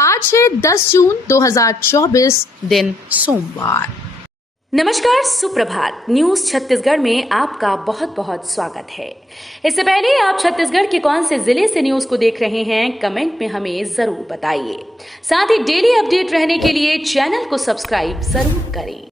आज है 10 जून 2024 दिन सोमवार। नमस्कार, सुप्रभात। न्यूज छत्तीसगढ़ में आपका बहुत बहुत स्वागत है। इससे पहले आप छत्तीसगढ़ के कौन से जिले से न्यूज को देख रहे हैं, कमेंट में हमें जरूर बताइए। साथ ही डेली अपडेट रहने के लिए चैनल को सब्सक्राइब जरूर करें।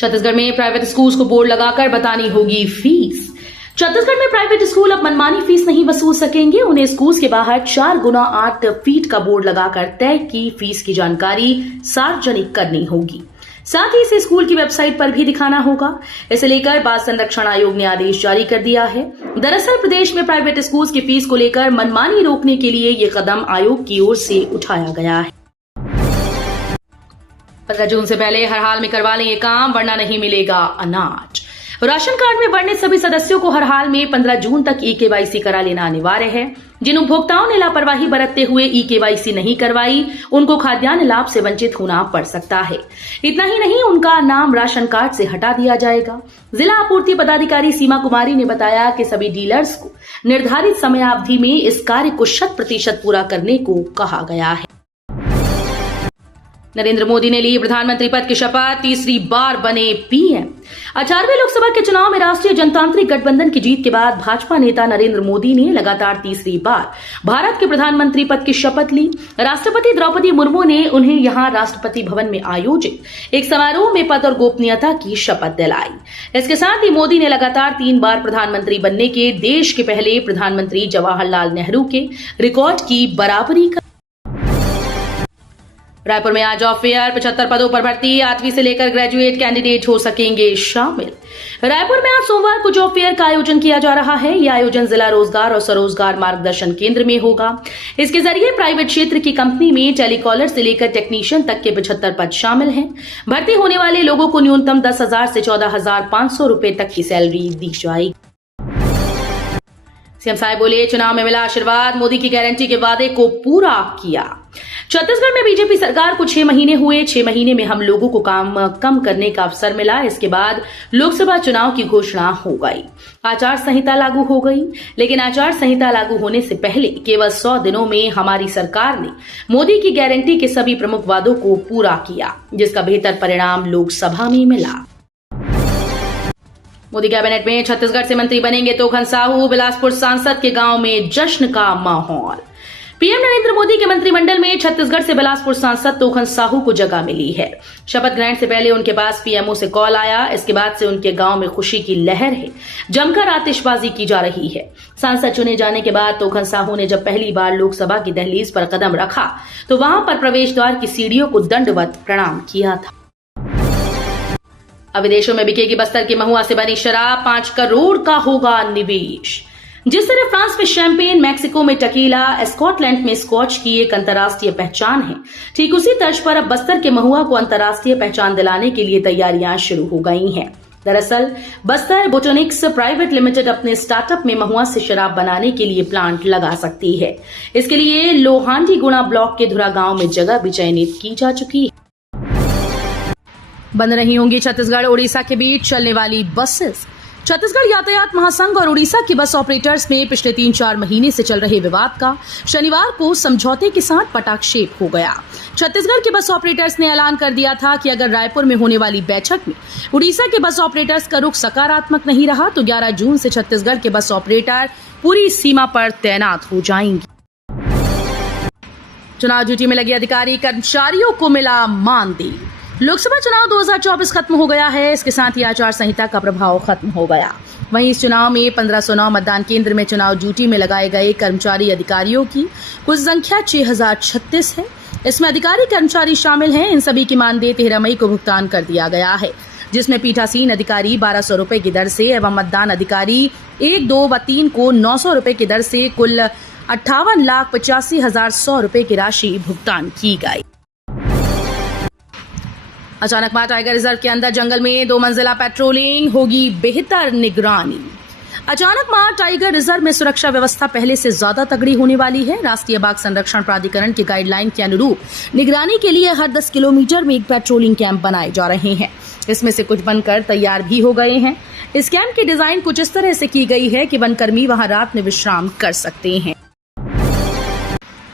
छत्तीसगढ़ में प्राइवेट स्कूल्स को बोर्ड लगाकर बतानी होगी फीस। छत्तीसगढ़ में प्राइवेट स्कूल अब मनमानी फीस नहीं वसूल सकेंगे। उन्हें स्कूल्स के बाहर 4 गुना 8 फीट का बोर्ड लगाकर तय की फीस की जानकारी सार्वजनिक करनी होगी। साथ ही इसे स्कूल की वेबसाइट पर भी दिखाना होगा। इसे लेकर बाल संरक्षण आयोग ने आदेश जारी कर दिया है। दरअसल प्रदेश में प्राइवेट स्कूल्स की फीस को लेकर मनमानी रोकने के लिए ये कदम आयोग की ओर से उठाया गया है। 15 जून से पहले हर हाल में करवा लें ये काम, वरना नहीं मिलेगा अनाज। राशन कार्ड में वर्णित सभी सदस्यों को हर हाल में 15 जून तक ई-केवाईसी करा लेना अनिवार्य है। जिन उपभोक्ताओं ने लापरवाही बरतते हुए ई-केवाईसी नहीं करवाई, उनको खाद्यान्न लाभ से वंचित होना पड़ सकता है। इतना ही नहीं, उनका नाम राशन कार्ड से हटा दिया जाएगा। जिला आपूर्ति पदाधिकारी सीमा कुमारी ने बताया कि सभी डीलर्स को निर्धारित समयावधि में इस कार्य को 100% पूरा करने को कहा गया है। नरेंद्र मोदी ने ली प्रधानमंत्री पद की शपथ, तीसरी बार बने पीएम। 18वें लोकसभा के चुनाव में राष्ट्रीय जनतांत्रिक गठबंधन की जीत के बाद भाजपा नेता नरेंद्र मोदी ने लगातार तीसरी बार भारत के प्रधानमंत्री पद की शपथ ली। राष्ट्रपति द्रौपदी मुर्मू ने उन्हें यहां राष्ट्रपति भवन में आयोजित एक समारोह में पद और गोपनीयता की शपथ दिलाई। इसके साथ ही मोदी ने लगातार 3 बार प्रधानमंत्री बनने के देश के पहले प्रधानमंत्री जवाहरलाल नेहरू के रिकॉर्ड की बराबरी कर। रायपुर में आज जॉब फेयर, 75 पदों पर भर्ती, 8वीं से लेकर ग्रेजुएट कैंडिडेट हो सकेंगे शामिल। रायपुर में आज सोमवार को जॉब फेयर का आयोजन किया जा रहा है। यह आयोजन जिला रोजगार और स्वरोजगार मार्गदर्शन केंद्र में होगा। इसके जरिए प्राइवेट क्षेत्र की कंपनी में टेलीकॉलर से लेकर टेक्नीशियन तक के 75 पद शामिल हैं। भर्ती होने वाले लोगों को न्यूनतम 10,000 से 14,500 रुपए तक की सैलरी दी जाएगी। सीएम साहब बोले, चुनाव में मिला आशीर्वाद, मोदी की गारंटी के वादे को पूरा किया। छत्तीसगढ़ में बीजेपी सरकार को 6 महीने हुए। 6 महीने में हम लोगों को काम कम करने का अवसर मिला। इसके बाद लोकसभा चुनाव की घोषणा हो गई, आचार संहिता लागू हो गई। लेकिन आचार संहिता लागू होने से पहले केवल 100 दिनों में हमारी सरकार ने मोदी की गारंटी के सभी प्रमुख वादों को पूरा किया, जिसका बेहतर परिणाम लोकसभा में मिला। मोदी कैबिनेट में छत्तीसगढ़ से मंत्री बनेंगे तोखन साहू। बिलासपुर सांसद के गांव में जश्न का माहौल। पीएम नरेंद्र मोदी के मंत्रिमंडल में छत्तीसगढ़ से बिलासपुर सांसद तोखन साहू को जगह मिली है। शपथ ग्रहण से पहले उनके पास पीएमओ से कॉल आया। इसके बाद से उनके गांव में खुशी की लहर है। जमकर आतिशबाजी की जा रही है। सांसद चुने जाने के बाद तोखन साहू ने जब पहली बार लोकसभा की दहलीज पर कदम रखा तो वहां पर प्रवेश द्वार की सीढ़ियों को दंडवत प्रणाम किया था। अब विदेशों में बिकेगी बस्तर के महुआ से बनी शराब, 5 करोड़ का होगा निवेश। जिस तरह फ्रांस में शैंपेन, मैक्सिको में टकीला, स्कॉटलैंड में स्कॉच की एक अंतर्राष्ट्रीय पहचान है, ठीक उसी तर्ज पर अब बस्तर के महुआ को अंतर्राष्ट्रीय पहचान दिलाने के लिए तैयारियां शुरू हो गई हैं। दरअसल बस्तर बोटोनिक्स प्राइवेट लिमिटेड अपने स्टार्टअप में महुआ से शराब बनाने के लिए प्लांट लगा सकती है। इसके लिए लोहांडी गुणा ब्लॉक के धुरा गांव में जगह भी चयनित की जा चुकी है। बंद नहीं होंगी छत्तीसगढ़ उड़ीसा के बीच चलने वाली बसेस। छत्तीसगढ़ यातायात महासंघ और उड़ीसा की बस ऑपरेटर्स में पिछले 3-4 महीने से चल रहे विवाद का शनिवार को समझौते के साथ पटाक्षेप हो गया। छत्तीसगढ़ के बस ऑपरेटर्स ने ऐलान कर दिया था कि अगर रायपुर में होने वाली बैठक में उड़ीसा के बस ऑपरेटर्स का रुख सकारात्मक नहीं रहा तो 11 जून से छत्तीसगढ़ के बस ऑपरेटर पूरी सीमा पर तैनात हो जाएंगे। चुनाव ड्यूटी में लगे अधिकारी कर्मचारियों को मिला मानदेय। लोकसभा चुनाव 2024 खत्म हो गया है। इसके साथ ही आचार संहिता का प्रभाव खत्म हो गया। वहीं इस चुनाव में 1509 मतदान केंद्र में चुनाव ड्यूटी में लगाए गए कर्मचारी अधिकारियों की कुल संख्या 6036 है। इसमें अधिकारी कर्मचारी शामिल हैं। इन सभी की मानदेय 13 मई को भुगतान कर दिया गया है, जिसमें पीठासीन अधिकारी 1200 रुपए की दर से एवं मतदान अधिकारी 1, 2 व 3 को 900 रुपए की दर से कुल 58,85,100 रुपए की राशि भुगतान की गई। अचानक मां टाइगर रिजर्व के अंदर जंगल में 2 मंजिला पेट्रोलिंग, होगी बेहतर निगरानी। अचानक मां टाइगर रिजर्व में सुरक्षा व्यवस्था पहले से ज्यादा तगड़ी होने वाली है। राष्ट्रीय बाघ संरक्षण प्राधिकरण की गाइडलाइन के अनुरूप निगरानी के लिए हर 10 किलोमीटर में एक पेट्रोलिंग कैंप बनाए जा रहे हैं। इसमें से कुछ बनकर तैयार भी हो गए हैं। इस कैंप की डिजाइन कुछ इस तरह से की गई है कि वनकर्मी वहां रात में विश्राम कर सकते हैं।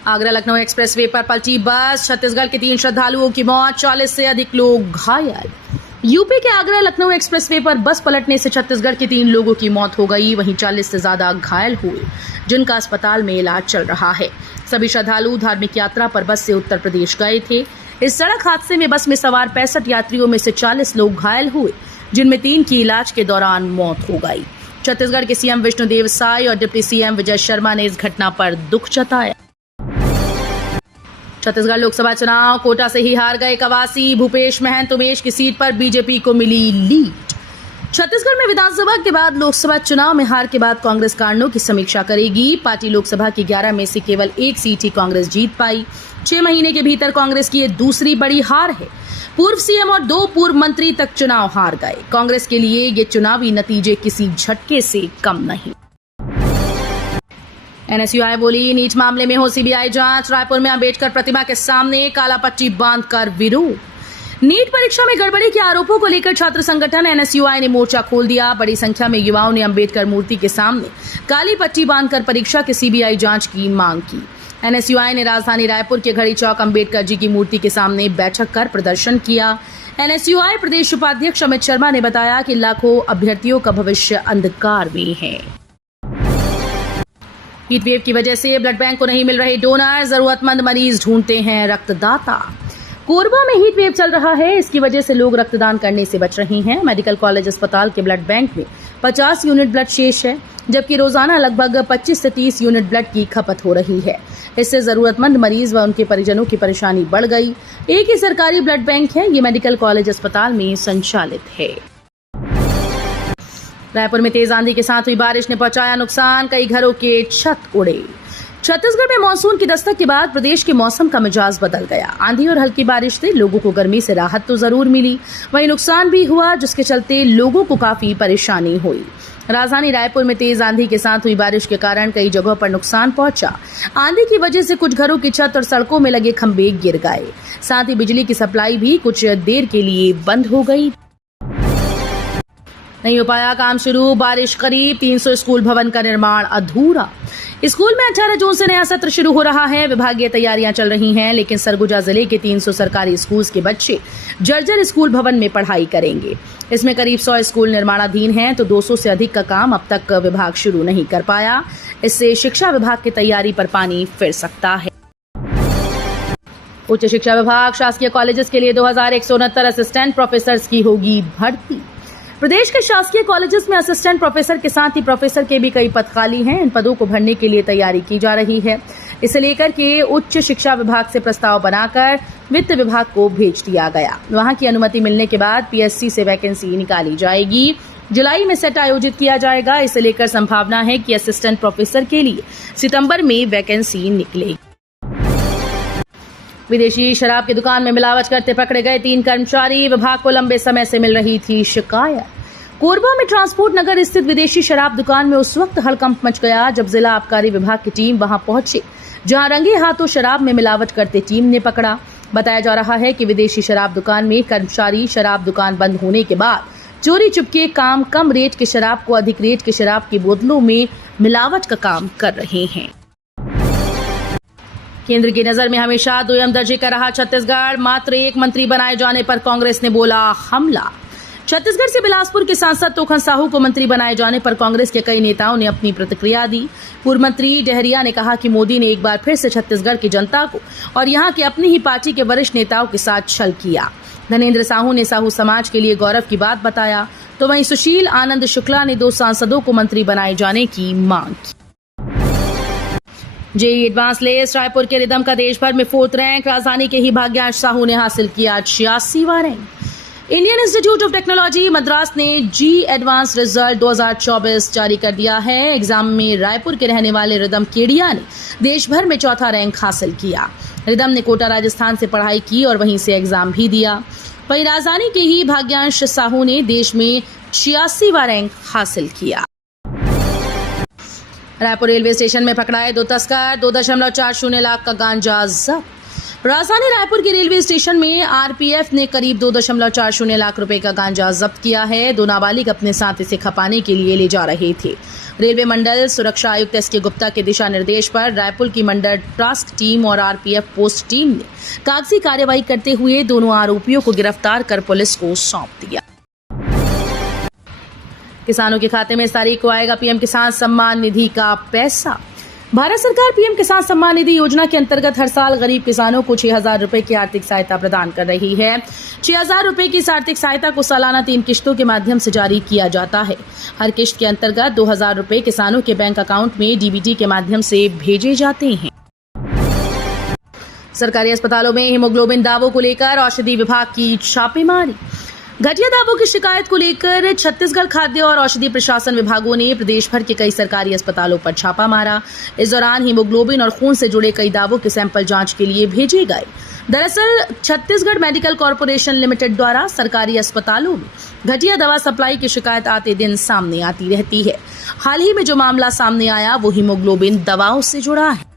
आगरा लखनऊ एक्सप्रेसवे पर पलटी बस, छत्तीसगढ़ के 3 श्रद्धालुओं की मौत, 40 से अधिक लोग घायल। यूपी के आगरा लखनऊ एक्सप्रेसवे पर बस पलटने से छत्तीसगढ़ के 3 लोगों की मौत हो गई, वहीं 40 से ज्यादा घायल हुए, जिनका अस्पताल में इलाज चल रहा है। सभी श्रद्धालु धार्मिक यात्रा पर बस से उत्तर प्रदेश गए थे। इस सड़क हादसे में बस में सवार 65 यात्रियों में से 40 लोग घायल हुए, जिनमें 3 की इलाज के दौरान मौत हो गई। छत्तीसगढ़ के सीएम विष्णुदेव साय और डिप्टी सीएम विजय शर्मा ने इस घटना पर दुख जताया। छत्तीसगढ़ लोकसभा चुनाव, कोटा से ही हार गए कवासी, भूपेश महंत उमेश की सीट पर बीजेपी को मिली लीड। छत्तीसगढ़ में विधानसभा के बाद लोकसभा चुनाव में हार के बाद कांग्रेस कारणों की समीक्षा करेगी। पार्टी लोकसभा की 11 में से केवल 1 सीट ही कांग्रेस जीत पाई। 6 महीने के भीतर कांग्रेस की ये दूसरी बड़ी हार है। पूर्व सीएम और 2 पूर्व मंत्री तक चुनाव हार गए। कांग्रेस के लिए ये चुनावी नतीजे किसी झटके से कम नहीं। एनएसयूआई बोली, नीट मामले में हो सीबीआई जांच। रायपुर में अंबेडकर प्रतिमा के सामने काला पट्टी बांधकर विरोध। नीट परीक्षा में गड़बड़ी के आरोपों को लेकर छात्र संगठन एनएसयूआई ने मोर्चा खोल दिया। बड़ी संख्या में युवाओं ने अंबेडकर मूर्ति के सामने काली पट्टी बांधकर परीक्षा के सीबीआई जांच की मांग की। एनएसयूआई ने राजधानी रायपुर के घड़ी चौक अंबेडकर जी की मूर्ति के सामने बैठक कर प्रदर्शन किया। एनएसयूआई प्रदेश उपाध्यक्ष अमित शर्मा ने बताया कि लाखों अभ्यर्थियों का भविष्य अंधकार में है। हीटवेव की वजह से ब्लड बैंक को नहीं मिल रहे डोनर, जरूरतमंद मरीज ढूंढते हैं रक्तदाता। कोरबा में हीट वेव चल रहा है, इसकी वजह से लोग रक्तदान करने से बच रहे हैं। मेडिकल कॉलेज अस्पताल के ब्लड बैंक में 50 यूनिट ब्लड शेष है, जबकि रोजाना लगभग 25 से 30 यूनिट ब्लड की खपत हो रही है। इससे जरूरतमंद मरीज व उनके परिजनों की परेशानी बढ़ गई। एक ही सरकारी ब्लड बैंक है, ये मेडिकल कॉलेज अस्पताल में संचालित है। रायपुर में तेज आंधी के साथ हुई बारिश ने पहुंचाया नुकसान, कई घरों के छत उड़े। छत्तीसगढ़ में मानसून की दस्तक के बाद प्रदेश के मौसम का मिजाज बदल गया। आंधी और हल्की बारिश से लोगों को गर्मी से राहत तो जरूर मिली, वहीं नुकसान भी हुआ, जिसके चलते लोगों को काफी परेशानी हुई। राजधानी रायपुर में तेज आंधी के साथ हुई बारिश के कारण कई जगहों पर नुकसान पहुंचा। आंधी की वजह से कुछ घरों की छत और सड़कों में लगे खंभे गिर गए। साथ ही बिजली की सप्लाई भी कुछ देर के लिए बंद हो गई। नहीं हो पाया काम शुरू, बारिश करीब, 300 स्कूल भवन का निर्माण अधूरा। स्कूल में 18 जून से नया सत्र शुरू हो रहा है। विभागीय तैयारियां चल रही हैं, लेकिन सरगुजा जिले के 300 सरकारी स्कूल्स के बच्चे जर्जर स्कूल भवन में पढ़ाई करेंगे। इसमें करीब 100 स्कूल निर्माणाधीन हैं, तो 200 से अधिक का काम अब तक विभाग शुरू नहीं कर पाया। इससे शिक्षा विभाग की तैयारी पर पानी फिर सकता है। उच्च शिक्षा विभाग शासकीय कॉलेजेस के लिए 2169 असिस्टेंट प्रोफेसर की होगी भर्ती। प्रदेश के शासकीय कॉलेजेस में असिस्टेंट प्रोफेसर के साथ ही प्रोफेसर के भी कई पद खाली हैं। इन पदों को भरने के लिए तैयारी की जा रही है। इसे लेकर के उच्च शिक्षा विभाग से प्रस्ताव बनाकर वित्त विभाग को भेज दिया गया। वहां की अनुमति मिलने के बाद पीएससी से वैकेंसी निकाली जाएगी। जुलाई में सेट आयोजित किया जाएगा। इसे लेकर संभावना है कि असिस्टेंट प्रोफेसर के लिए सितंबर में वैकेंसी निकलेगी। विदेशी शराब की दुकान में मिलावट करते पकड़े गए 3 कर्मचारी। विभाग को लंबे समय से मिल रही थी शिकायत। कोरबा में ट्रांसपोर्ट नगर स्थित विदेशी शराब दुकान में उस वक्त हड़कंप मच गया जब जिला आबकारी विभाग की टीम वहां पहुंची, जहां रंगे हाथों शराब में मिलावट करते टीम ने पकड़ा। बताया जा रहा है कि विदेशी शराब दुकान में कर्मचारी शराब दुकान बंद होने के बाद चोरी चुपके काम कम रेट के शराब को अधिक रेट के शराब की बोतलों में मिलावट का काम कर रहे हैं। केंद्र की नजर में हमेशा 2ym दर्जे का रहा छत्तीसगढ़। मात्र 1 मंत्री बनाए जाने पर कांग्रेस ने बोला हमला। छत्तीसगढ़ से बिलासपुर के सांसद तोखन साहू को मंत्री बनाए जाने पर कांग्रेस के कई नेताओं ने अपनी प्रतिक्रिया दी। पूर्व मंत्री डहरिया ने कहा कि मोदी ने एक बार फिर से छत्तीसगढ़ की जनता को और यहां के अपनी ही पार्टी के वरिष्ठ नेताओं के साथ छल किया। धनेन्द्र साहू ने साहू समाज के लिए गौरव की बात बताया, तो वहीं सुशील आनंद शुक्ला ने 2 सांसदों को मंत्री बनाए जाने की मांग की। जेईई एडवांस लिस्ट, रायपुर के रिदम का देश भर में 4th रैंक। राजधानी के ही भाग्यांश साहू ने हासिल किया 86वां rank. Indian Institute of Technology Madras ने जी एडवांस रिजल्ट 2024 जारी कर दिया है। एग्जाम में रायपुर के रहने वाले रिदम केडिया ने देश भर में 4था रैंक हासिल किया। रिदम ने कोटा राजस्थान से पढ़ाई की और वहीं से एग्जाम भी दिया। वहीं राजधानी के ही भाग्यांश साहू ने देश में 86वां रैंक हासिल किया। रायपुर रेलवे स्टेशन में पकड़ाए 2 तस्कर, 2.40 लाख का गांजा जब्त। राजधानी रायपुर के रेलवे स्टेशन में आरपीएफ ने करीब 2.40 लाख रुपए का गांजा जब्त किया है। 2 नाबालिग अपने साथ इसे खपाने के लिए ले जा रहे थे। रेलवे मंडल सुरक्षा आयुक्त एस के गुप्ता के दिशा निर्देश पर रायपुर की मंडल टास्क टीम और आरपीएफ पोस्ट टीम ने कागजी कार्रवाई करते हुए दोनों आरोपियों को गिरफ्तार कर पुलिस को सौंप दिया। किसानों के खाते में इस तारीख को आएगा पीएम किसान सम्मान निधि का पैसा। भारत सरकार पीएम किसान सम्मान निधि योजना के अंतर्गत हर साल गरीब किसानों को 6,000 रुपए की आर्थिक सहायता प्रदान कर रही है। 6,000 रुपए की इस आर्थिक सहायता को सालाना 3 किश्तों के माध्यम से जारी किया जाता है। हर किश्त के अंतर्गत 2,000 रुपए किसानों के बैंक अकाउंट में डीबीटी के माध्यम से भेजे जाते हैं। सरकारी अस्पतालों में हीमोग्लोबिन दावों को लेकर औषधि विभाग की छापेमारी। घटिया दावों की शिकायत को लेकर छत्तीसगढ़ खाद्य और औषधि प्रशासन विभागों ने प्रदेश भर के कई सरकारी अस्पतालों पर छापा मारा। इस दौरान हीमोग्लोबिन और खून से जुड़े कई दावों के सैंपल जांच के लिए भेजे गए। दरअसल छत्तीसगढ़ मेडिकल कॉर्पोरेशन लिमिटेड द्वारा सरकारी अस्पतालों में घटिया दवा सप्लाई की शिकायत आते दिन सामने आती रहती है। हाल ही में जो मामला सामने आया वो हीमोग्लोबिन दवाओं से जुड़ा है।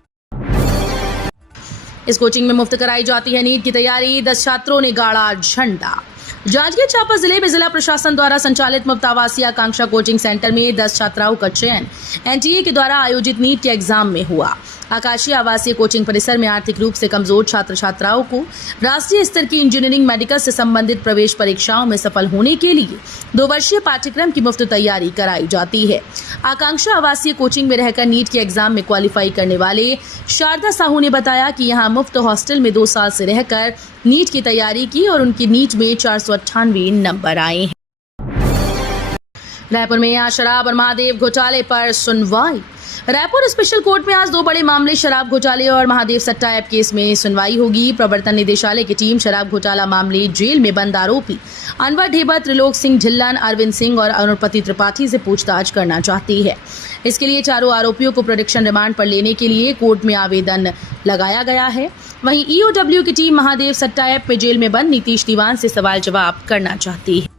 इस कोचिंग में मुफ्त कराई जाती है नीट की तैयारी, 10 छात्रों ने गाड़ा झंडा। जांजगीर चांपा जिले में जिला प्रशासन द्वारा संचालित मुफ्त आवासीय आकांक्षा कोचिंग सेंटर में 10 छात्राओं का चयन एनटीए के द्वारा आयोजित नीट के एग्जाम में हुआ। आकाशीय आवासीय कोचिंग परिसर में आर्थिक रूप से कमजोर छात्र छात्राओं को राष्ट्रीय स्तर की इंजीनियरिंग मेडिकल से संबंधित प्रवेश परीक्षाओं में सफल होने के लिए 2 वर्षीय पाठ्यक्रम की मुफ्त तैयारी कराई जाती है। आकांक्षा आवासीय कोचिंग में रहकर नीट के एग्जाम में क्वालिफाई करने वाले शारदा साहू ने बताया कि यहां मुफ्त हॉस्टल में 2 साल से रहकर नीट की तैयारी की और उनकी नीट में 498 नंबर आए हैं। रायपुर में आज शराब और महादेव घोटाले पर सुनवाई। रायपुर स्पेशल कोर्ट में आज 2 बड़े मामले शराब घोटाले और महादेव सट्टा ऐप केस में सुनवाई होगी। प्रवर्तन निदेशालय की टीम शराब घोटाला मामले जेल में बंद आरोपी अनवर ढेबर, त्रिलोक सिंह ढिल्लन, अरविंद सिंह और अरुणपति त्रिपाठी से पूछताछ करना चाहती है। इसके लिए चारों आरोपियों को प्रोटेक्शन रिमांड पर लेने के लिए कोर्ट में आवेदन लगाया गया है। वहीं ईओडब्ल्यू की टीम महादेव सट्टा ऐप में जेल में बंद नीतीश दीवान से सवाल जवाब करना चाहती है।